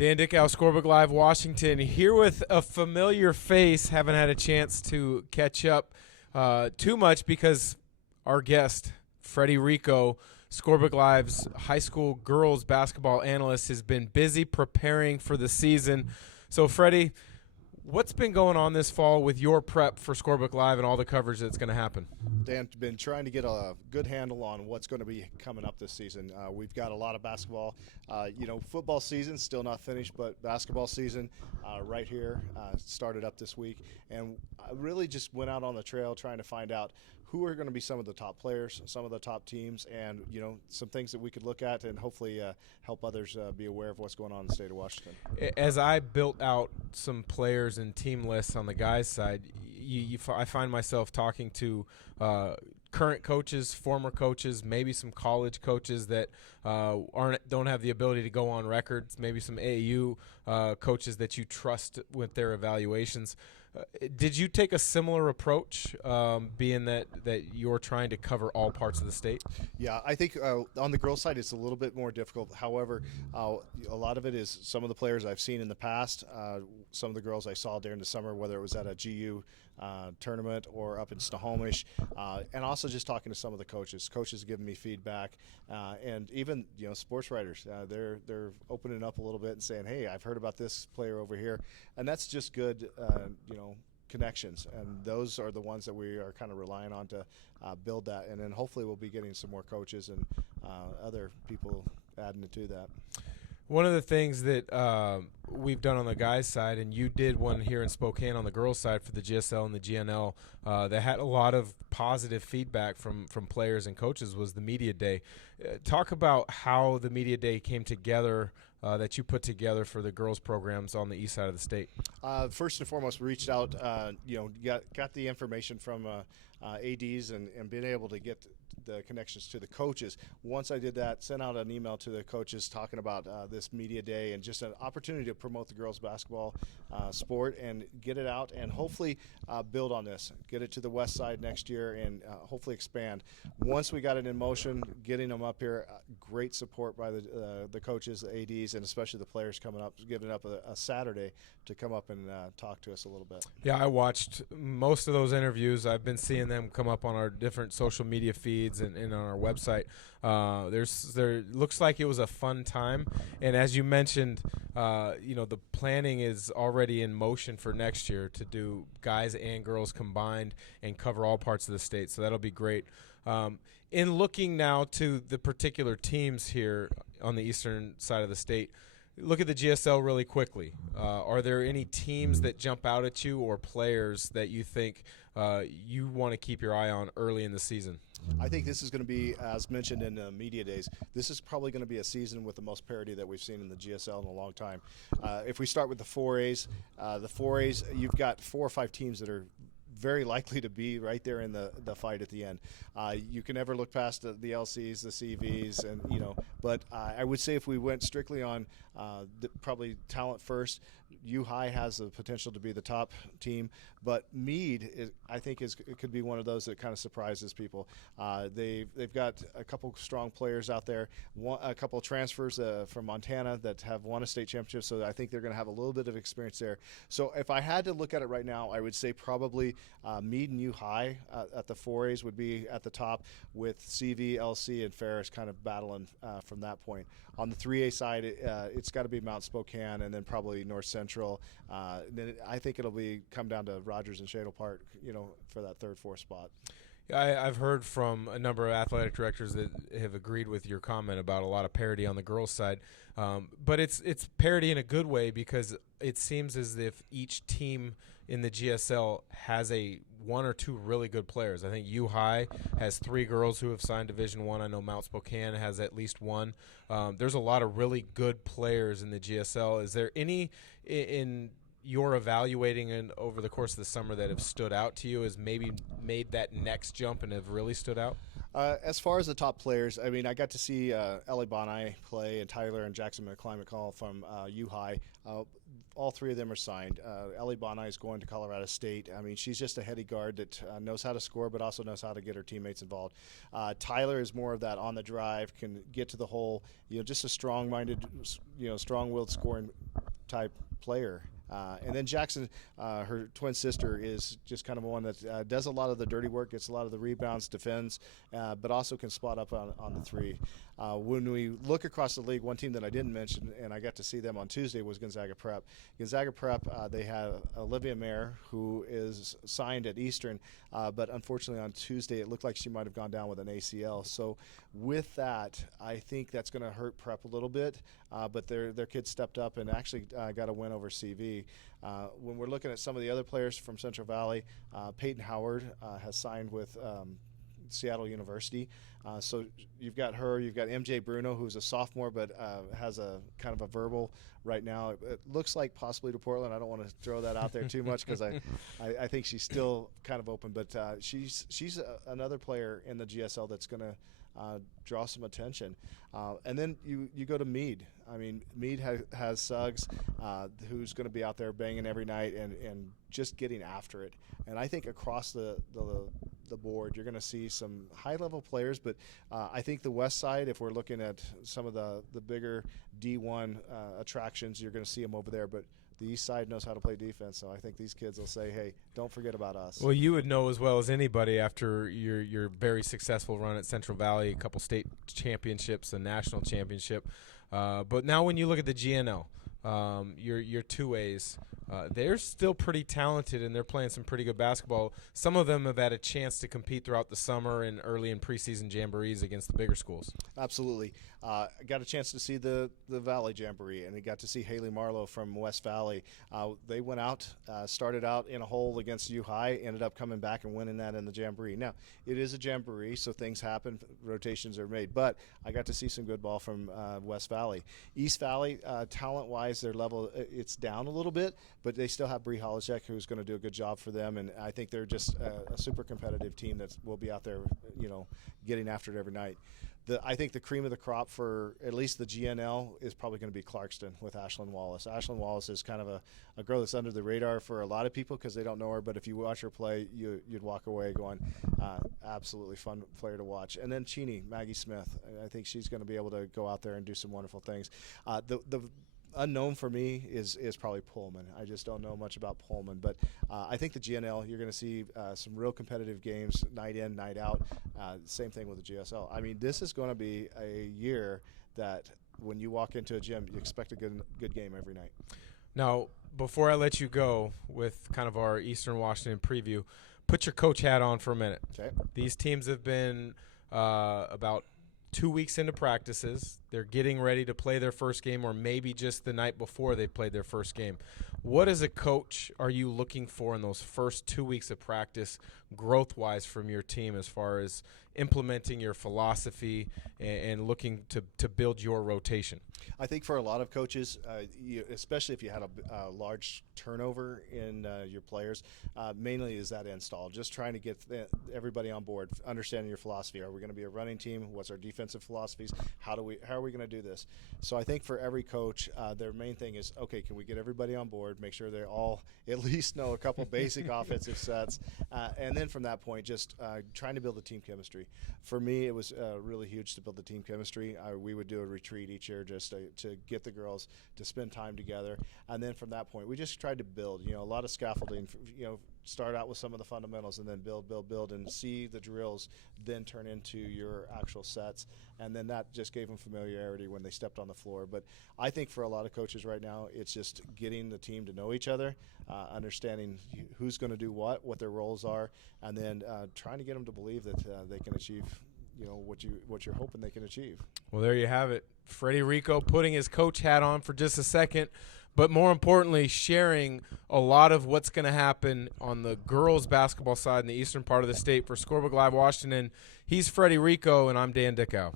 Dan Dickau, Scorebook Live, Washington, here with a familiar face. Haven't had a chance to catch up too much because our guest, Freddie Rehkow, Scorebook Live's high school girls basketball analyst, has been busy preparing for the season. So, Freddie, what's been going on this fall with your prep for Scorebook Live and all the coverage that's going to happen? Dan, been trying to get a good handle on what's going to be coming up this season. We've got a lot of basketball. Football season's still not finished, but basketball season right here started up this week. And I really just went out on the trail trying to find out who are going to be some of the top players, some of the top teams, and some things that we could look at and hopefully help others be aware of what's going on in the state of Washington. As I built out some players and team lists on the guys' side, I find myself talking to current coaches, former coaches, maybe some college coaches that don't have the ability to go on record, maybe some AAU coaches that you trust with their evaluations. Did you take a similar approach, being that you're trying to cover all parts of the state? Yeah, I think on the girls' side it's a little bit more difficult. However, a lot of it is some of the players I've seen in the past, some of the girls I saw during the summer, whether it was at a GU tournament or up in Snohomish, and also just talking to some of the coaches. Coaches giving me feedback, and even sports writers. They're opening up a little bit and saying, "Hey, I've heard about this player over here," and that's just good. Connections, and those are the ones that we are kind of relying on to build that, and then hopefully we'll be getting some more coaches and other people adding to that. One of the things that we've done on the guys' side, and you did one here in Spokane on the girls' side for the GSL and the GNL, that had a lot of positive feedback from players and coaches, was the media day. Talk about how the media day came together, that you put together for the girls' programs on the east side of the state. First and foremost, we reached out, got the information from ADs and been able to get the connections to the coaches. Once I did that, sent out an email to the coaches talking about this media day and just an opportunity to promote the girls basketball sport and get it out and hopefully build on this, get it to the west side next year and hopefully expand. Once we got it in motion, getting them up here, great support by the coaches, the ADs, and especially the players coming up, giving up a Saturday to come up and talk to us a little bit. Yeah, I watched most of those interviews. I've been seeing them come up on our different social media feeds and on our website. There looks like it was a fun time, and as you mentioned, the planning is already in motion for next year to do guys and girls combined and cover all parts of the state. So that'll be great. In looking now to the particular teams here on the eastern side of the state, look at the GSL really quickly. Are there any teams that jump out at you or players that you think you want to keep your eye on early in the season? I think this is going to be, as mentioned in the media days, this is probably going to be a season with the most parity that we've seen in the GSL in a long time. If we start with the 4As, you've got 4 or 5 teams that are very likely to be right there in the fight at the end. You can never look past the LCs, the CVs, and but I would say if we went strictly on probably talent first, U High has the potential to be the top team, but Meade I think could be one of those that kind of surprises people. They've got a couple strong players out there, a couple transfers from Montana that have won a state championship, so I think they're going to have a little bit of experience there. So if I had to look at it right now, I would say probably Meade and U High at the 4As would be at the top, with CV, LC, and Ferris kind of battling from that point. On the 3A side, it's got to be Mount Spokane and then probably North Central. Then I think it'll come down to Rogers and Shadle Park, for that 3rd, 4th spot. I've heard from a number of athletic directors that have agreed with your comment about a lot of parity on the girls' side. But it's parity in a good way, because it seems as if each team in the GSL has 1 or 2 really good players. I think U High has 3 girls who have signed Division I. I know Mount Spokane has at least 1. There's a lot of really good players in the GSL. Is there any in you're evaluating over the course of the summer that have stood out to you as maybe made that next jump and have really stood out? As far as the top players, I mean, I got to see Ellie Bonai play and Tyler and Jackson McCall from U High. All three of them are signed. Ellie Bonai is going to Colorado State. I mean, she's just a heady guard that knows how to score, but also knows how to get her teammates involved. Tyler is more of that on the drive, can get to the hole. Just a strong-minded, strong-willed scoring type player. And then Jackson, her twin sister, is just kind of one that does a lot of the dirty work, gets a lot of the rebounds, defends, but also can spot up on the three. When we look across the league, one team that I didn't mention, and I got to see them on Tuesday, was Gonzaga Prep. Gonzaga Prep, they have Olivia Mayer, who is signed at Eastern, but unfortunately on Tuesday it looked like she might have gone down with an ACL. So with that, I think that's going to hurt Prep a little bit, but their kids stepped up and actually got a win over CV. When we're looking at some of the other players from Central Valley, Peyton Howard has signed with Seattle University. So you've got her, you've got MJ Bruno, who's a sophomore but has a kind of a verbal right now. It looks like possibly to Portland. I don't want to throw that out there too much because I think she's still kind of open. But she's another player in the GSL that's going to draw some attention. And then you go to Meade. I mean, Meade has Suggs, who's going to be out there banging every night and just getting after it. And I think across the board, you're going to see some high-level players. But I think the West Side, if we're looking at some of the bigger D1 attractions, you're going to see them over there. But the East Side knows how to play defense, so I think these kids will say, hey, don't forget about us. Well, you would know as well as anybody after your very successful run at Central Valley, a couple state championships, a national championship. But now when you look at the GNL, your 2As, they're still pretty talented, and they're playing some pretty good basketball. Some of them have had a chance to compete throughout the summer and early in preseason jamborees against the bigger schools. Absolutely. I got a chance to see the Valley Jamboree, and I got to see Haley Marlowe from West Valley. They went out, started out in a hole against U High, ended up coming back and winning that in the Jamboree. Now, it is a Jamboree, so things happen, rotations are made, but I got to see some good ball from West Valley. East Valley, talent-wise, their level, it's down a little bit, but they still have Bree Holacek, who's going to do a good job for them, and I think they're just a super competitive team that will be out there, getting after it every night. I think the cream of the crop for at least the GNL is probably going to be Clarkston with Ashlyn Wallace. Ashlyn Wallace is kind of a girl that's under the radar for a lot of people because they don't know her, but if you watch her play, you'd walk away going, absolutely fun player to watch. And then Cheney, Maggie Smith, I think she's going to be able to go out there and do some wonderful things. The unknown for me is probably Pullman. I just don't know much about Pullman, but I think the GNL, you're going to see some real competitive games night in, night out. Same thing with the GSL. I mean, this is going to be a year that when you walk into a gym, you expect a good game every night. Now, before I let you go with kind of our Eastern Washington preview, put your coach hat on for a minute. Okay. These teams have been about 2 weeks into practices. They're getting ready to play their first game, or maybe just the night before they played their first game. What, as a coach, are you looking for in those first 2 weeks of practice growth-wise from your team as far as implementing your philosophy and looking to build your rotation? I think for a lot of coaches, especially if you had a large turnover in your players, mainly is that install. Just trying to get everybody on board, understanding your philosophy. Are we going to be a running team? What's our defensive philosophies? How are we going to do this? So I think for every coach, their main thing is, okay, can we get everybody on board, make sure they all at least know a couple basic offensive sets, and then from that point, just trying to build the team chemistry. For me, it was really huge to build the team chemistry. We would do a retreat each year just to get the girls to spend time together, and then from that point, we just tried to build. A lot of scaffolding. Start out with some of the fundamentals and then build, and see the drills then turn into your actual sets, and then that just gave them familiarity when they stepped on the floor. But I think for a lot of coaches right now, it's just getting the team to know each other, understanding who's going to do what their roles are, and then trying to get them to believe that they can achieve what you're hoping they can achieve. Well, there you have it. Freddie Rehkow putting his coach hat on for just a second, but more importantly, sharing a lot of what's going to happen on the girls' basketball side in the eastern part of the state. For Scorebook Live Washington, he's Freddie Rehkow, and I'm Dan Dickau.